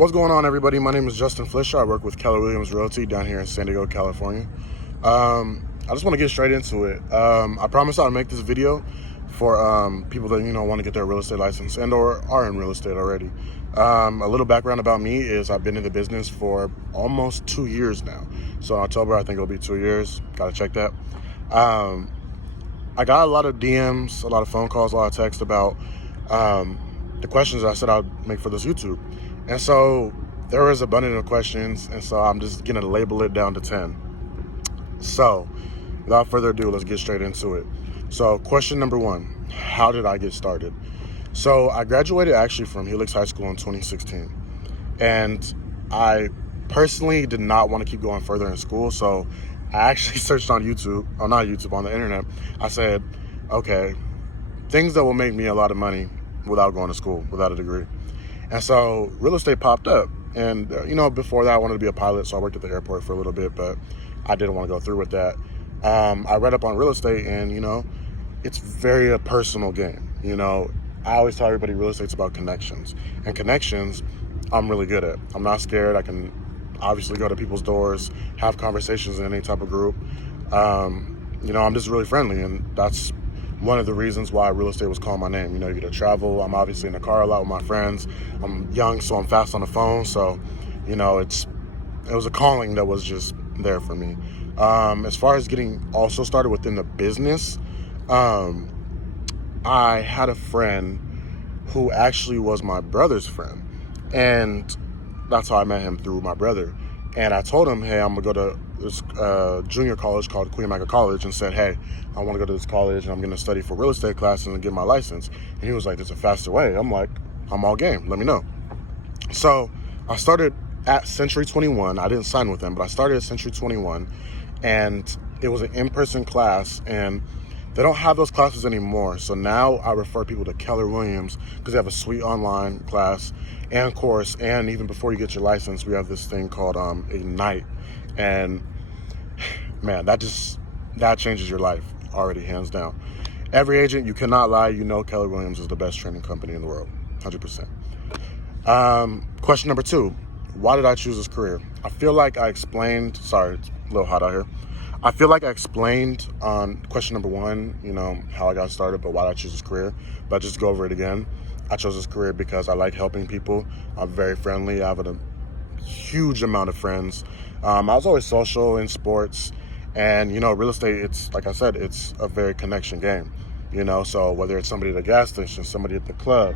What's going on, everybody? My name is Justin Flisher. I work with Keller Williams Realty down here in San Diego, California. I just want to get straight into it. I promised I'd make this video for people that want to get their real estate license and or are in real estate already. A little background about me is I've been in the business for almost 2 years now. So in October, I think it'll be 2 years. Got to check that. I got a lot of DMs, a lot of phone calls, a lot of texts about the questions I said I'd make for this YouTube. And so there was abundant of questions, and so I'm just going to label it down to 10. So without further ado, let's get straight into it. So question number 1, how did I get started? So I graduated actually from Helix High School in 2016. And I personally did not want to keep going further in school, so I actually searched on YouTube, or not YouTube, on the internet. I said, okay, things that will make me a lot of money without going to school, without a degree. And so real estate popped up. And, before that, I wanted to be a pilot, so I worked at the airport for a little bit, but I didn't want to go through with that. I read up on real estate, and, it's very a personal game. I always tell everybody real estate's about connections. And connections, I'm really good at. I'm not scared. I can obviously go to people's doors, have conversations in any type of group. I'm just really friendly, and that's one of the reasons why real estate was calling my name. You get to travel. I'm obviously in the car a lot with my friends. I'm young, so I'm fast on the phone. So, it was a calling that was just there for me. As far as getting also started within the business, I had a friend who actually was my brother's friend. And that's how I met him, through my brother. And I told him, hey, I'm going to go to this junior college called Queen Mecca College, and said, hey, I want to go to this college and I'm going to study for real estate classes and get my license. And he was like, there's a faster way. I'm like, I'm all game. Let me know. So I started at Century 21. I didn't sign with them, but I started at Century 21, and it was an in-person class, and they don't have those classes anymore. So now I refer people to Keller Williams because they have a sweet online class and course. And even before you get your license, we have this thing called Ignite. And man, that changes your life already, hands down. Every agent, you cannot lie, Keller Williams is the best training company in the world, 100%. Question number 2, why did I choose this career? I feel like I explained, sorry, it's a little hot out here. I feel like I explained on question number 1, how I got started, but why did I choose this career? But just go over it again. I chose this career because I like helping people. I'm very friendly. I have a huge amount of friends. I was always social in sports, and real estate, it's like I said, it's a very connection game. So whether it's somebody at the gas station, somebody at the club,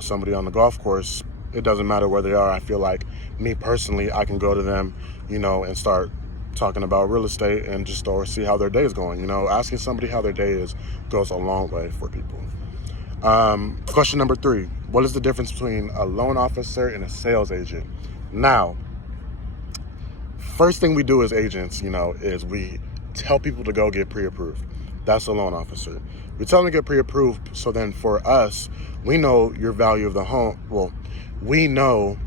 somebody on the golf course, it doesn't matter where they are. I feel like me personally, I can go to them, and start talking about real estate and just or see how their day is going. Asking somebody how their day is goes a long way for people. Question number 3, what is the difference between a loan officer and a sales agent? Now, first thing we do as agents, is we tell people to go get pre-approved. That's a loan officer. We tell them to get pre-approved, so then for us, we know your value of the home. Well, we know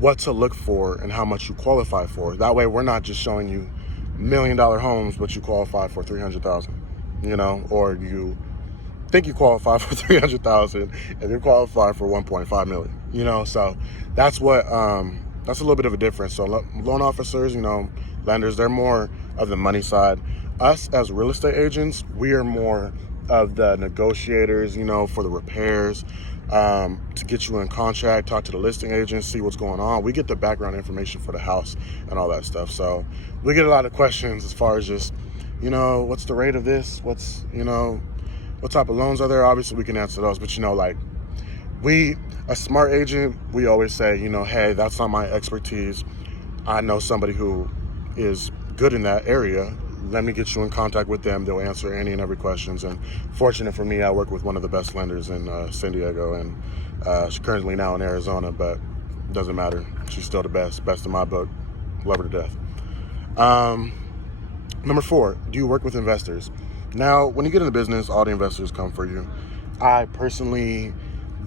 what to look for and how much you qualify for. That way, we're not just showing you $1 million homes, but you qualify for $300,000, or you think you qualify for $300,000 and you qualify for $1.5 million, so that's what, that's a little bit of a difference. So loan officers, lenders, they're more of the money side. Us as real estate agents, we are more of the negotiators, for the repairs, to get you in contract, talk to the listing agents, see what's going on. We get the background information for the house and all that stuff. So we get a lot of questions as far as just, what's the rate of this? What's, what type of loans are there? Obviously we can answer those, but a smart agent, we always say, hey, that's not my expertise. I know somebody who is good in that area. Let me get you in contact with them. They'll answer any and every questions. And fortunate for me, I work with one of the best lenders in San Diego, and she's currently now in Arizona, but it doesn't matter. She's still the best in my book. Love her to death. Number 4, do you work with investors? Now, when you get into business, all the investors come for you. I personally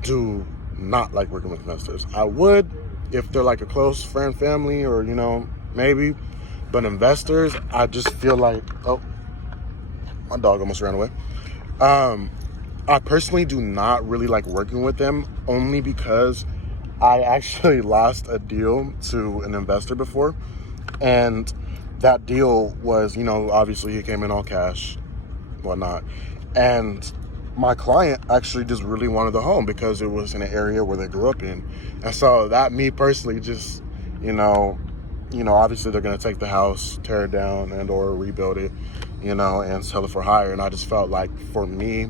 do not like working with investors. I would if they're like a close friend, family, or, maybe. But investors, I just feel like, oh, my dog almost ran away. I personally do not really like working with them, only because I actually lost a deal to an investor before, and that deal was, obviously he came in all cash, whatnot, and my client actually just really wanted the home because it was in an area where they grew up in. And so that, me personally, just, obviously they're going to take the house, tear it down, and or rebuild it, and sell it for higher. And I just felt like, for me,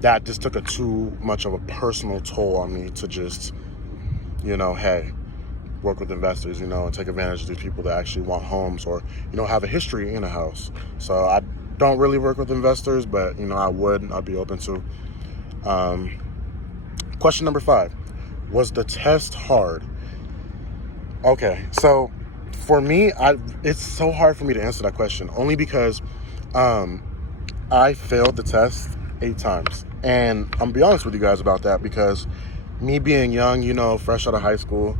that just took too much of a personal toll on me to just, hey, work with investors, and take advantage of these people that actually want homes or, have a history in a house. So I don't really work with investors, but, I'd be open to. Question number 5, was the test hard? Okay, so for me, it's so hard for me to answer that question, only because I failed the test 8 times. And I'm gonna be honest with you guys about that, because me being young, fresh out of high school,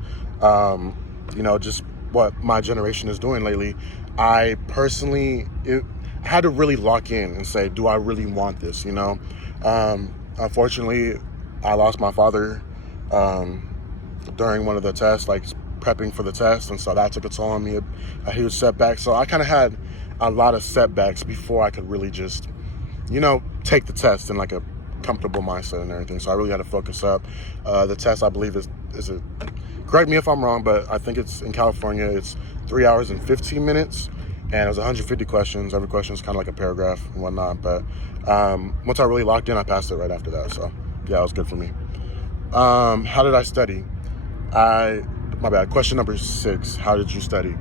just what my generation is doing lately, I personally had to really lock in and say, do I really want this? Unfortunately, I lost my father during one of the tests, like prepping for the test, and so that took a toll on me, a huge setback. So I kind of had a lot of setbacks before I could really just, take the test in like a comfortable mindset and everything. So I really had to focus up. The test, I believe, is correct me if I'm wrong, but I think it's in California, it's 3 hours and 15 minutes, and it was 150 questions. Every question is kind of like a paragraph and whatnot. But once I really locked in, I passed it right after that. So yeah, it was good for me. How did I study? My bad. Question number 6, how did you study?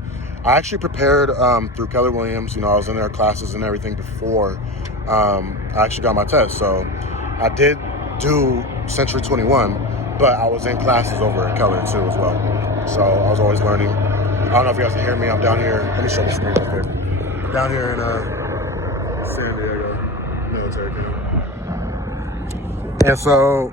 I actually prepared through Keller Williams. I was in their classes and everything before I actually got my test. So I did do Century 21, but I was in classes over at Keller too as well. So I was always learning. I don't know if you guys can hear me. I'm down here. Let me show the screen real quick. Down here in San Diego military camp. And so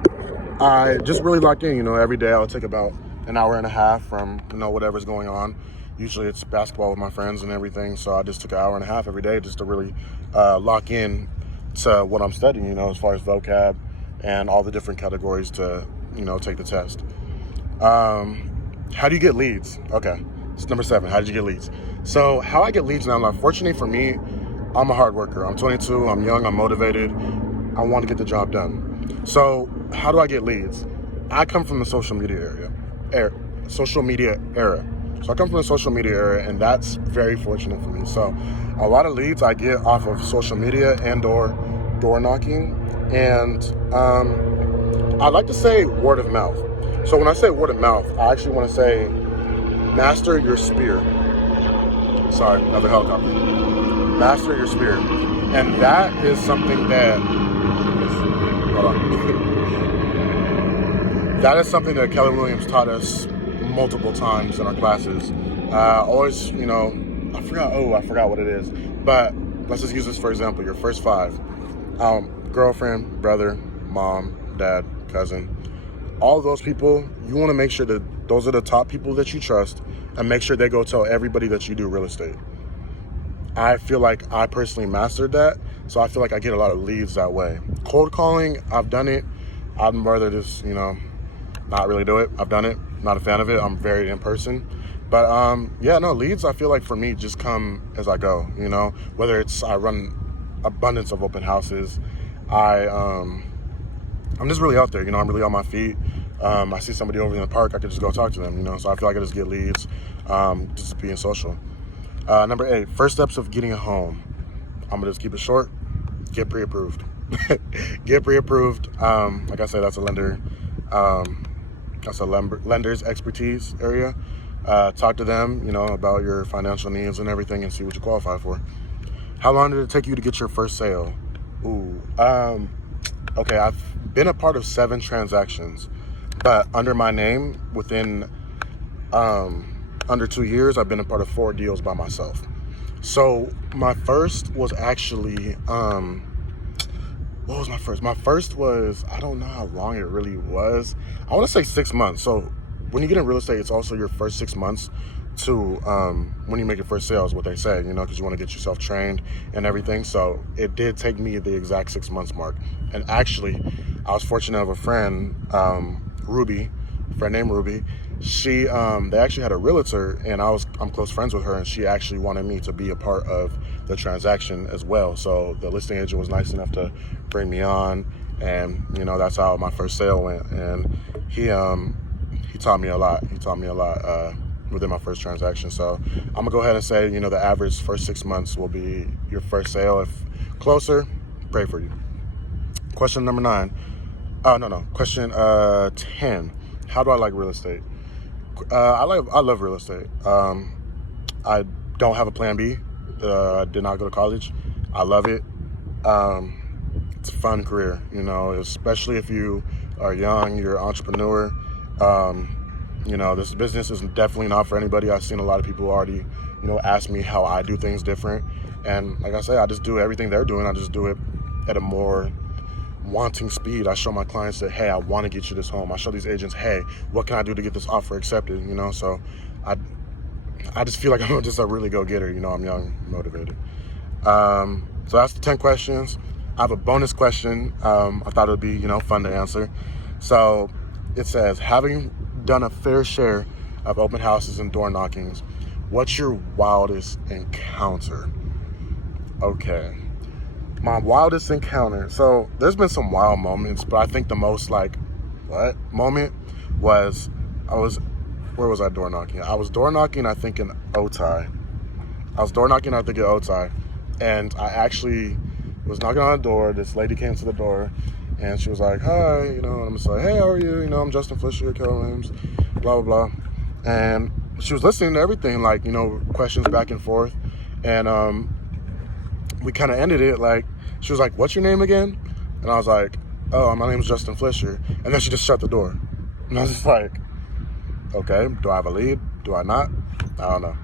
I just really locked in. Every day I'll take about an hour and a half from, whatever's going on. Usually it's basketball with my friends and everything. So I just took an hour and a half every day just to really lock in to what I'm studying, as far as vocab and all the different categories to, take the test. How do you get leads? Okay, it's number 7. How did you get leads? So how I get leads now, fortunately for me, I'm a hard worker. I'm 22, I'm young, I'm motivated. I want to get the job done. So how do I get leads? I come from the social media era. So I come from the social media era, and that's very fortunate for me. So a lot of leads I get off of social media and or door knocking, and I like to say word of mouth. So when I say word of mouth, I actually want to say master your spear. Sorry, another helicopter. Master your spear. And that is something that, hold on. That is something that Keller Williams taught us multiple times in our classes. Always, I forgot what it is. But let's just use this for example. Your first 5. Girlfriend, brother, mom, dad, cousin. All of those people, you want to make sure that those are the top people that you trust, and make sure they go tell everybody that you do real estate. I feel like I personally mastered that, so I feel like I get a lot of leads that way. Cold calling, I've done it. I'd rather just, not really do it. I've done it. Not a fan of it. I'm very in person. But leads, I feel like for me just come as I go, whether it's I run abundance of open houses. I'm just really out there, I'm really on my feet. I see somebody over in the park, I could just go talk to them, so I feel like I just get leads, just being social. Number 8, first steps of getting a home. I'm gonna just keep it short. Get pre-approved. Get pre-approved. Like I said, that's a lender. That's a lender's expertise area. Talk to them, about your financial needs and everything, and see what you qualify for. How long did it take you to get your first sale? Okay, I've been a part of 7 transactions, but under my name, within under 2 years, I've been a part of 4 deals by myself. So my first was actually, what was my first? My first was, I don't know how long it really was. I want to say 6 months. So when you get in real estate, it's also your first 6 months to when you make your first sale is what they say, because you want to get yourself trained and everything. So it did take me the exact 6 months mark. And actually, I was fortunate to have a friend, Ruby, friend named Ruby. She they actually had a realtor, and I'm close friends with her, and she actually wanted me to be a part of the transaction as well. So the listing agent was nice enough to bring me on, and that's how my first sale went. And he taught me a lot. He taught me a lot within my first transaction. So I'm gonna go ahead and say, the average first 6 months will be your first sale. If closer, pray for you. Question number 9. Oh, no. Question 10. How do I like real estate? I love real estate. I don't have a plan B. I did not go to college. I love it. It's a fun career, especially if you are young, you're an entrepreneur. This business is definitely not for anybody. I've seen a lot of people already, ask me how I do things different. And like I say, I just do everything they're doing. I just do it at a more wanting speed. I show my clients that, hey, I want to get you this home. I show these agents, hey, what can I do to get this offer accepted? So I just feel like I'm just a really go-getter. I'm young, motivated. So that's the 10 questions. I have a bonus question. I thought it would be, fun to answer. So it says, having done a fair share of open houses and door knockings, what's your wildest encounter? Okay. My wildest encounter. So there's been some wild moments, but I think the most moment was where was I door knocking? I was door knocking, I think, in Otay. And I actually was knocking on the door. This lady came to the door, and she was like, hi, and I'm just like, hey, how are you? I'm Justin Fletcher, Keller Williams, blah, blah, blah. And she was listening to everything, questions back and forth. And we kind of ended it she was like, what's your name again? And I was like, oh, my name is Justin Fletcher. And then she just shut the door. And I was just like, okay, do I have a lead? Do I not? I don't know.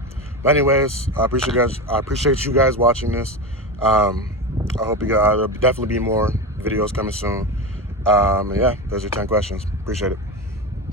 But anyways, I appreciate you guys watching this. I hope you guys, there'll definitely be more videos coming soon. Yeah, those are 10 questions. Appreciate it.